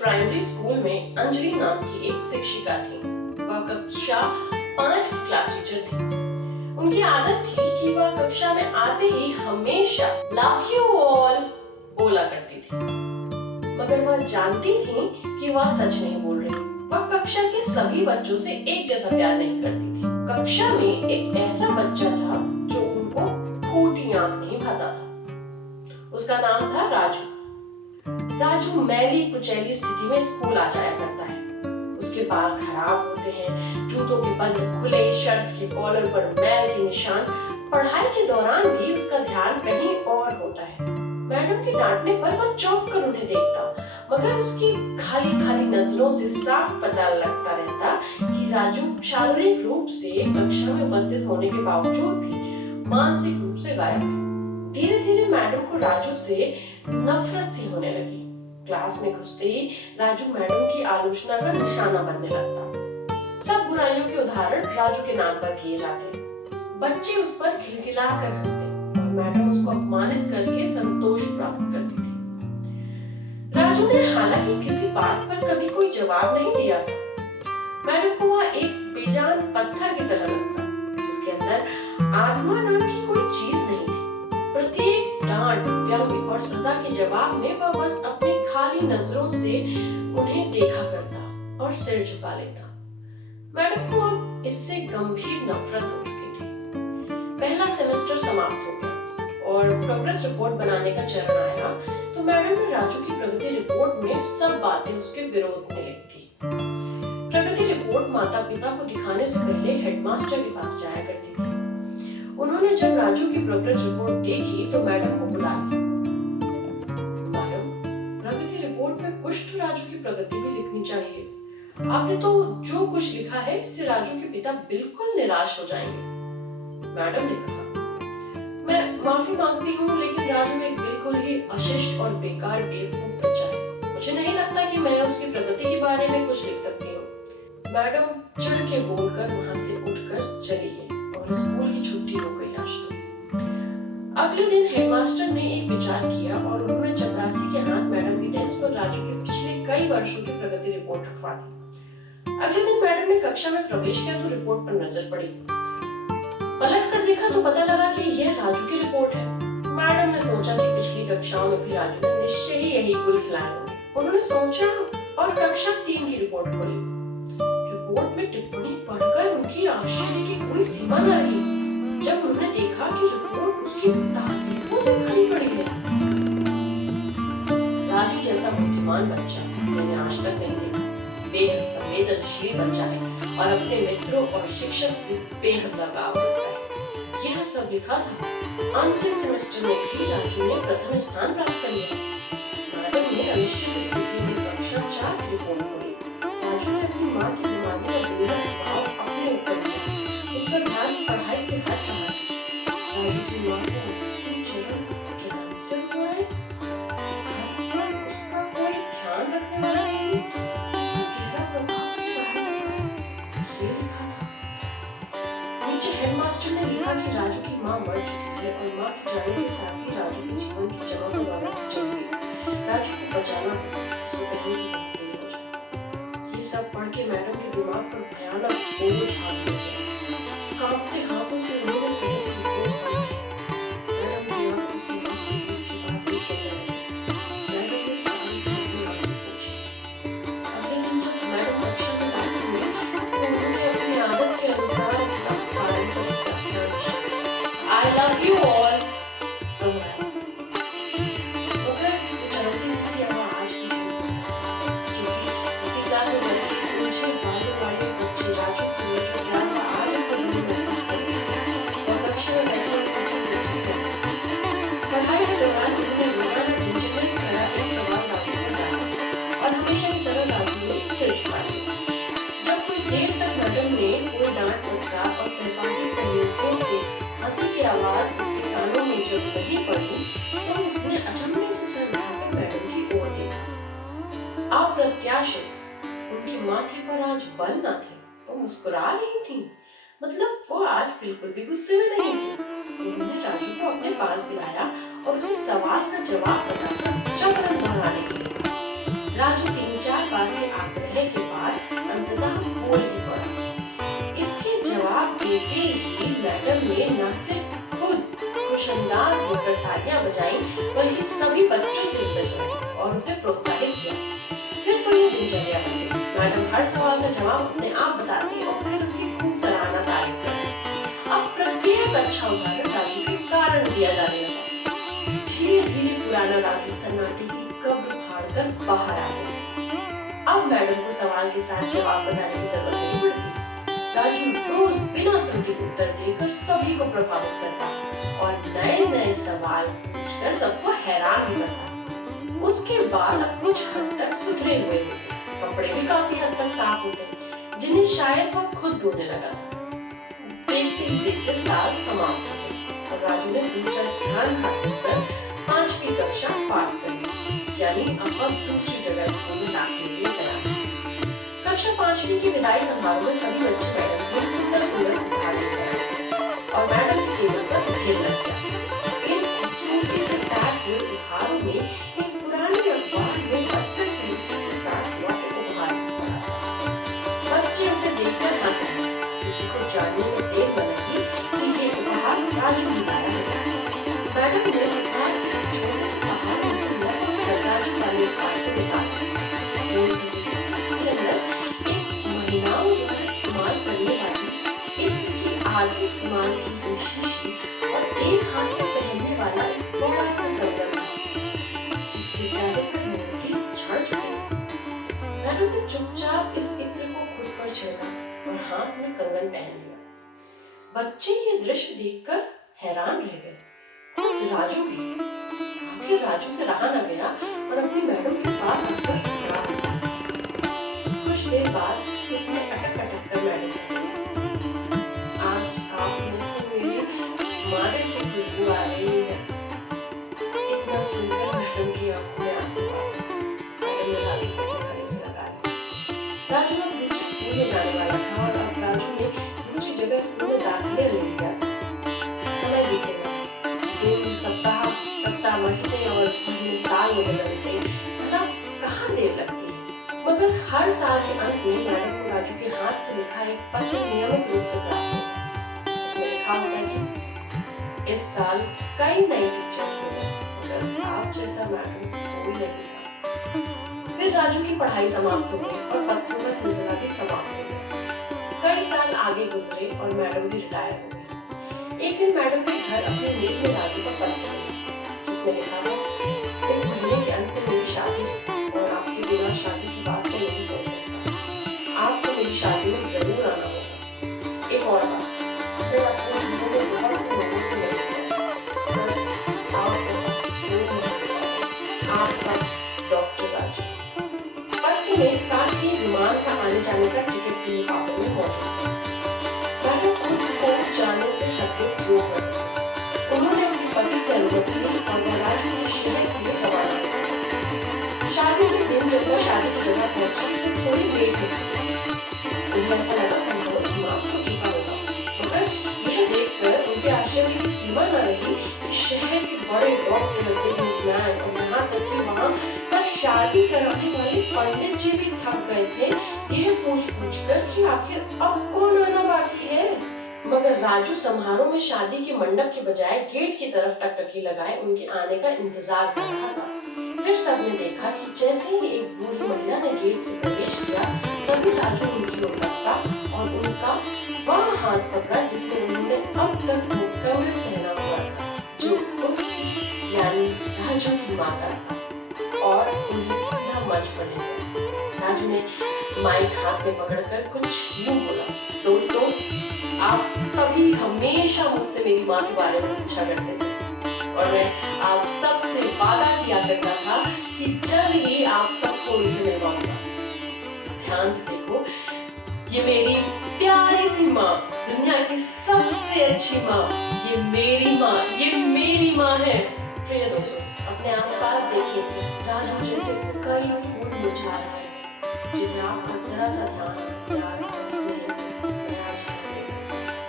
Primary school में अंजलि नाम की एक शिक्षिका थी। वह कक्षा 5 की क्लास टीचर थी। उनकी आदत थी कि वह कक्षा में आते ही हमेशा लव यू ऑल बोला करती थी, मगर वह जानती थी कि वह सच नहीं बोल रही। वह कक्षा के सभी बच्चों से एक जैसा प्यार नहीं करती थी। कक्षा में एक ऐसा बच्चा था जो उनको फूटी आंख नहीं भाता था। उसका नाम था राजू। राजू मैली कुचैली स्थिति में स्कूल आ जाया करता है। उसके बाल खराब होते हैं, जूतों के बंद खुले, शर्ट के कॉलर पर मैल के निशान। पढ़ाई के दौरान भी उसका ध्यान कहीं और होता है। मैडम के डांटने पर वह चौंक कर उन्हें देखता, मगर उसकी खाली खाली नजरों से साफ पता लगता रहता कि राजू शारीरिक रूप से कक्षा में उपस्थित होने के बावजूद भी मानसिक रूप से गायब है। धीरे धीरे मैडम को राजू से नफरत सी होने लगी। क्लास में घुसते ही राजू मैडम की आलोचना का निशाना बनने लगता। सब बुराइयों के उदाहरण राजू के नाम पर किए जाते। बच्चे उस पर खिलखिलाकर हंसते और मैडम उसको अपमानित करके संतोष प्राप्त करती थी। राजू ने हालांकि किसी बात पर कभी कोई जवाब नहीं दिया था। मैडम को वह एक बेजान पत्थर की तरह लगता, जिसके अंदर आत्मा नाम की कोई चीज नहीं थी। प्रत्येक डांट, व्यंग्य और सजा के जवाब में वह बस अपनी खाली नजरों से उन्हें देखा करता और सिर झुका लेता। मैडम को अब इससे गंभीर नफरत हो चुकी थी। पहला सेमेस्टर समाप्त हो गया और प्रोग्रेस रिपोर्ट बनाने का चरण आया, तो मैडम ने राजू की प्रगति रिपोर्ट में सब बातें उसके विरोध में लिख दी। प्रगति रिपोर्ट माता पिता को दिखाने से पहले हेडमास्टर के पास जाया करती थी। उन्होंने जब राजू की प्रोग्रेस रिपोर्ट देखी तो मैडम को बुला लिया। मैडम, प्रगति रिपोर्ट में कुछ तो राजू की प्रगति भी लिखनी चाहिए। आपने तो जो कुछ लिखा है इससे राजू के पिता बिल्कुल निराश हो जाएंगे। मैडम ने कहा, मैं माफी मांगती हूँ, लेकिन राजू एक बिल्कुल ही अशिष्ट और बेकार बेवकूफ बच्चा है। मुझे नहीं लगता कि मैं उसकी प्रगति के बारे में कुछ लिख सकती हूँ। मैडम चिढ़ के बोलकर वहां से उठकर चली गई और स्कूल की छुट्टी हो गई आज तो। अगले दिन हेडमास्टर ने एक विचार किया और उन्होंने चपरासी के हाथ मैडम की डेस्क पर राजू के पिछले कई वर्षों की प्रगति रिपोर्ट रखवा दी। अगले दिन मैडम ने कक्षा में प्रवेश किया तो रिपोर्ट पर नजर पड़ी। पलट कर देखा तो पता लगा कि यह राजू की रिपोर्ट है। मैडम ने सोचा कि पिछली कक्षाओं में भी राजू ने निश्चय ही यही गुल खिलाए होंगे। उन्होंने सोचा और कक्षा 3 की रिपोर्ट खोली। रिपोर्ट में टिप्पणी पढ़कर उनकी आश्चर्य की कोई सीमा न रही जब उन्होंने देखा कि रिपोर्ट उसकी तारीफों से भरी पड़ी है। राजू जैसा बुद्धिमान बच्चा मैंने आज तक नहीं देखा। बेहद संवेदनशील बच्चा है और अपने मित्रों और शिक्षक से बेहद लगाव रखता है। यह सब लिखा था। अंतिम सेमेस्टर में भी राजू ने प्रथम स्थान प्राप्त कर लिया। मैडम ने अनिश्चित स्थिति में कक्षा 4 की रिपोर्ट खोली। राजू ने अपनी माँ की बीमारी और बेहद भाव अपने ऊपर लिया। उसका ध्यान पढ़ाई से हट रहा था। राजू की माँ को उसके चरण कैंसर हुआ है। उसका कोई ध्यान रखने वाला नहीं। इसका गहरा प्रभाव पढ़ाई पर ये लिखा था। नीचे हेडमास्टर ने लिखा कि राजू की माँ मर चुकी है और माँ के जाने के साथ ही राजू के जीवन की चमक चल गई। राजू को बचाना इससे पहले ही बहुत देर हो चुकी। ये सब पढ़ के मैडम के दिमाग पर भयानक बोझ आ गया। कांपते हाथों से उन्होंने प्रगति रिपोर्ट पढ़ी। मैडम की आंखों से आंसू की बातें चल रही। मैडम ने सवाल पूछने वाले पूछे। अगले दिन जब मैडम कक्षा में बैठी हुई तो उन्होंने अपनी आदत के अनुसार अपना कारण से I love you all दोहराया। मगर जानती थी कि अब आज की क्योंकि इसी क्लास में बच्चे ऊंचे बालों वाले बच्चे राजू की मुस्कुराहट का आगे को नहीं महसूस करते और कक्षा में बैठे किसी कोशिश करते। पढ़ाई के दौरान उन्होंने रोजाना टीचर ने खड़ा एक सवाल राजू को डाला और हमेशा की तरह राजू ने सिर झुका दिया। जब कुछ देर तक मैडम ने कोई डांट फटकार और सहपाठी सहयोगियों से हंसी की आवाज उसके कानों में जब नहीं पड़ी तो उसने अचंभे से सर उठाकर मैडम की ओर देखा। अप्रत्याशित उनकी माथे पर आज बल न थे। वो मुस्कुरा रही थी, मतलब वो आज बिल्कुल भी गुस्से में नहीं थी। उन्होंने राजू को अपने पास बुलाया और उसे सवाल का जवाब बताकर चक्कर दोहराने के लिए। राजू 3-4 देखते ही मैडम ने न सिर्फ खुद खुशअंदाज होकर तालियां बजाई, बल्कि सभी बच्चों से मिलकर और उसे प्रोत्साहित किया। फिर तो ये दिनचर्या बन गई। मैडम हर सवाल का जवाब अपने आप बताती और फिर उसकी खूब सराहना तारीफ करती। अब प्रत्येक अच्छा उदाहरण राजू के कारण दिया जाने लगा। धीरे धीरे पुराना राजू सन्नाटे की कब्र फाड़कर बाहर आ गया। अब मैडम को सवाल के साथ जवाब बताने की जरूरत नहीं पड़ती। राजू रोज बिना त्रुटि उत्तर देकर सभी को प्रभावित करता और नए नए सवाल पूछकर सबको हैरान भी करता। उसके बाल अब कुछ हद तक सुधरे हुए होते, कपड़े भी काफी हद तक साफ होते, जिन्हें शायद वह खुद धोने लगा था। देखते देखते साल समाप्त हो गई और राजू ने दूसरा स्थान हासिल कर 5वीं कक्षा पास कर ली, यानी अब वह दूसरी जगह स्कूल में दाखिले के लिए तैयार। कक्षा 5वीं की विदाई समारोह में सभी बच्चे मैडम को सुंदर सुंदर उपहार लेकर आए और मैडम की टेबल पर ढेर लग गया। इन खूबसूरती से पैक हुए उपहारों में एक पुरानी अखबार में पत्थर से पैक हुआ एक उपहार था। बच्चे उसे देखकर हंस पड़े। किसी को जानने में देर न लगी कि ये उपहार राजू ने लाया है। मैडम ने उपहार इस छोटे से उपहार में से राजू वाले उपहार को निकाला। महिलाओं द्वारा इस्तेमाल करने वाली एक आधी इस्तेमाल की कोशिश और एक हाथ में पहनने वाला एक बड़ा सा कंगन था। इसके ज्यादातर मोती झड़ चुके थे। मैडम ने चुपचाप इस इत्र को खुद पर छिड़का और हाथ में कंगन पहन लिया। बच्चे ये दृश्य देखकर हैरान रह गए, खुद राजू भी। आखिर राजू से रहा न गया और अपनी मैडम के पास आकर खड़ा हो गया। कुछ देर बाद उसने अटक कर मैडम से कहा, आज आप में से मेरी मादर की खुशबू आ रही है। इतना सुनकर मैडम की आंखों में आंसू आ गए। मैडम ने राजू को अपने गले से लगा लिया। राजू अब दूसरे स्कूल में जाने वाला था और अब राजू ने दूसरी जगह स्कूल में दाखिले ले लिया। समय बीते गए, दिन सप्ताह महीने और साल हो गए। कहाँ देर लगती, मगर हर साल के अंत में मैडम को राजू के हाथ से लिखा एक पत्र नियमित रूप से प्राप्त होता। इसमें लिखा होता कि इस साल कई नए टीचर्स मिले, मगर आप जैसा मैडम कोई नहीं था। फिर राजू की पढ़ाई समाप्त हो गई और पत्रों का सिलसिला भी समाप्त हो गया। कई साल आगे गुजरे और मैडम भी रिटायर हो गई। एक दिन मैडम के घर अपने मेल में राजू का पत्र मिला, जिसमें लिखा था, इस महीने के अंत में मेरी शादी और आपके बिना शादी की बात को नहीं सोच सकता। आपको मेरी शादी में जरूर आना होगा। एक और बात, मैं अपने जीवन में बहुत से लोगों से मिलती हूँ, आपका डॉक्टर राजू। पत्र में साथ ही विमान का आने जाने का टिकट के लिफाफे में मौजूद था। मैडम खुद को जाने से हरगिज़ रोक न सकी। उन्होंने अपने पति से अनुमति ली और राजू के शहर के लिए रवाना हुए। शादी के दिन जब वह शादी की जगह पहुंची तो थोड़ी देर हुई। उन्हें ऐसा लगा संभव समाप्त हो चुका होगा, मगर यह देखकर उनके आश्चर्य की सीमा न रही कि शहर के बड़े डॉक्टर, बिजनेसमैन और यहाँ तक कि वहाँ पर शादी कराने वाले पंडित जी भी थक गए थे यह पूछ कर कि आखिर अब कौन आना बाकी है। मगर राजू समारोह में शादी के मंडप के बजाय गेट की तरफ टकटकी लगाए उनके आने का इंतजार कर रहा था। फिर सबने देखा कि जैसे ही एक बूढ़ी महिला ने गेट से प्रवेश किया, तभी राजू उनकी ओर बढ़ा और उनका वह हाथ पकड़ा जिसमें उन्होंने अब तक कंगन पहना हुआ था, जो उस यानी राजू की माता था, और उन्हें सीधा मंच पर ले गया। राजू ने माइक हाथ में पकड़कर कुछ यूं बोला, दोस्तों, आप सभी हमेशा मुझसे मेरी माँ के बारे में पूछा करते थे और मैं आप सबसे वादा किया करता था कि जल्द ही आप सबको उनसे मिलवाऊंगा। ध्यान से देखो, ये मेरी प्यारी सी माँ, दुनिया की सबसे अच्छी माँ, ये मेरी माँ है। प्रिय दोस्तों, अपने आसपास देखिए, राजू जैसे कई फूल मुरझा रहे हैं, जिन्हें आपका जरा सा ध्यान